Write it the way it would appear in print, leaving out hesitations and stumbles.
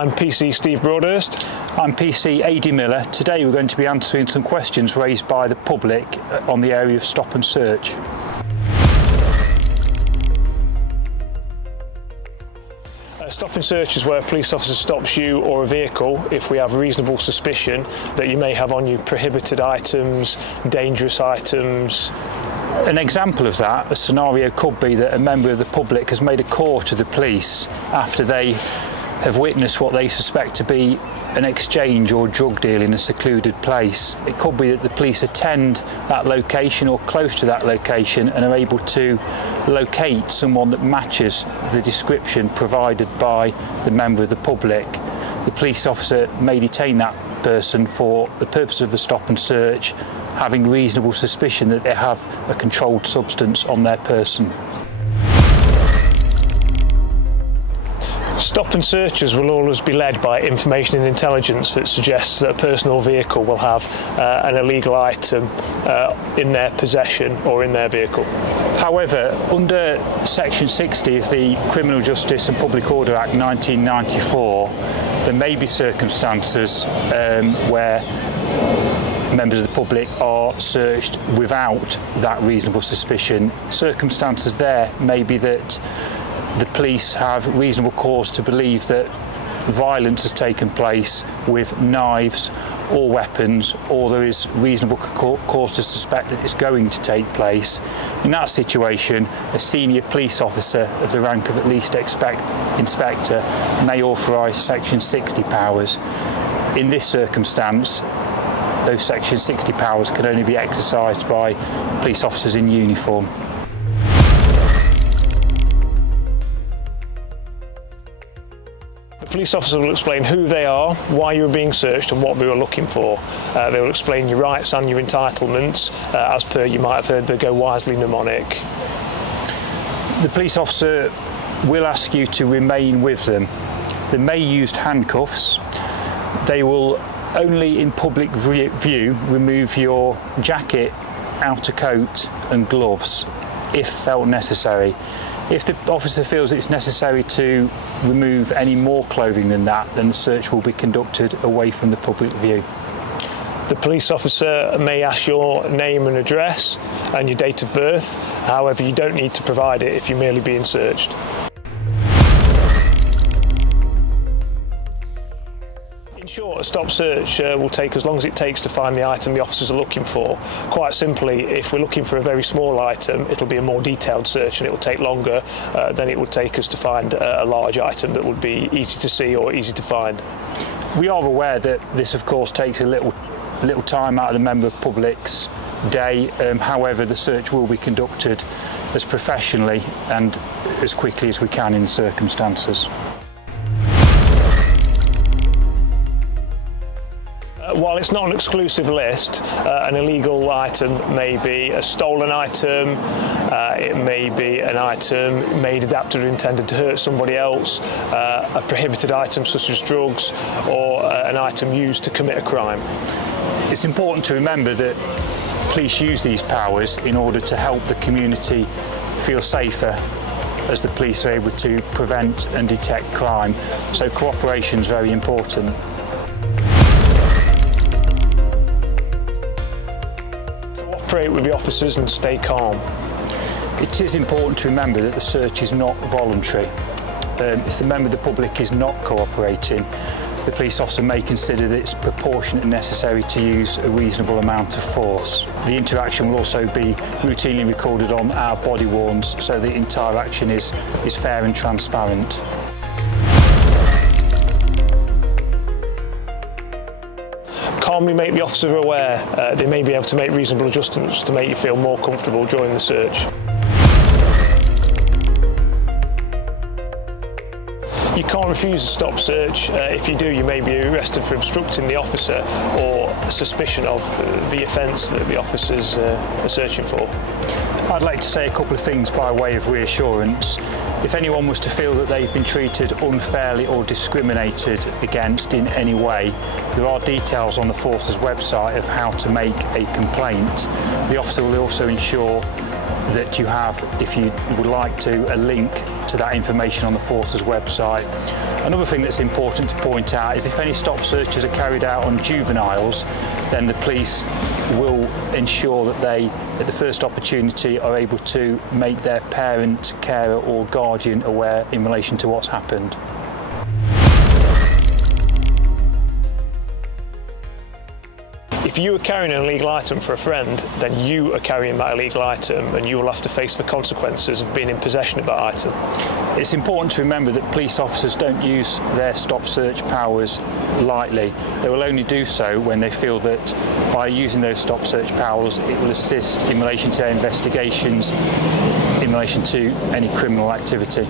I'm PC Steve Broadhurst. I'm PC AD Miller. Today we're going to be answering some questions raised by the public on the area of stop and search. Stop and search is where a police officer stops you or a vehicle if we have reasonable suspicion that you may have on you prohibited items, dangerous items. An example of that, a scenario could be that a member of the public has made a call to the police after they have witnessed what they suspect to be an exchange or drug deal in a secluded place. It could be that the police attend that location or close to that location and are able to locate someone that matches the description provided by the member of the public. The police officer may detain that person for the purpose of a stop and search, having reasonable suspicion that they have a controlled substance on their person. Stop and searches will always be led by information and intelligence that suggests that a person or vehicle will have an illegal item in their possession or in their vehicle. However, under Section 60 of the Criminal Justice and Public Order Act 1994, there may be circumstances where members of the public are searched without that reasonable suspicion. Circumstances there may be that the police have reasonable cause to believe that violence has taken place with knives or weapons, or there is reasonable cause to suspect that it's going to take place. In that situation, a senior police officer of the rank of at least inspector may authorise Section 60 powers. In this circumstance, those Section 60 powers can only be exercised by police officers in uniform. The police officer will explain who they are, why you were being searched and what we were looking for. They will explain your rights and your entitlements, as per you might have heard the Go Wisely mnemonic. The police officer will ask you to remain with them. They may use handcuffs. They will only in public view remove your jacket, outer coat and gloves if felt necessary. If the officer feels it's necessary to remove any more clothing than that, then the search will be conducted away from the public view. The police officer may ask your name and address and your date of birth. However, you don't need to provide it if you're merely being searched. In short, a stop search will take as long as it takes to find the item the officers are looking for. Quite simply, if we're looking for a very small item, it'll be a more detailed search and it will take longer than it would take us to find a large item that would be easy to see or easy to find. We are aware that this, of course, takes a little time out of the member of public's day. However, the search will be conducted as professionally and as quickly as we can in the circumstances. While it's not an exclusive list, an illegal item may be a stolen item, it may be an item made, adapted or intended to hurt somebody else, a prohibited item such as drugs, or an item used to commit a crime. It's important to remember that police use these powers in order to help the community feel safer, as the police are able to prevent and detect crime. So cooperation is very important. Cooperate with the officers and stay calm. It is important to remember that the search is not voluntary. If the member of the public is not cooperating, the police officer may consider that it's proportionate and necessary to use a reasonable amount of force. The interaction will also be routinely recorded on our body-worns, so the entire action is fair and transparent. Calmly make the officer aware. They may be able to make reasonable adjustments to make you feel more comfortable during the search. You can't refuse a stop search. If you do, you may be arrested for obstructing the officer or suspicion of the offence that the officers are searching for. I'd like to say a couple of things by way of reassurance. If anyone was to feel that they've been treated unfairly or discriminated against in any way, there are details on the Force's website of how to make a complaint. The officer will also ensure that you have, if you would like to, a link to that information on the force's website. Another thing that's important to point out is if any stop searches are carried out on juveniles, then the police will ensure that they, at the first opportunity, are able to make their parent, carer or guardian aware in relation to what's happened. If you are carrying an illegal item for a friend, then you are carrying that illegal item and you will have to face the consequences of being in possession of that item. It's important to remember that police officers don't use their stop search powers lightly. They will only do so when they feel that by using those stop search powers it will assist in relation to their investigations in relation to any criminal activity.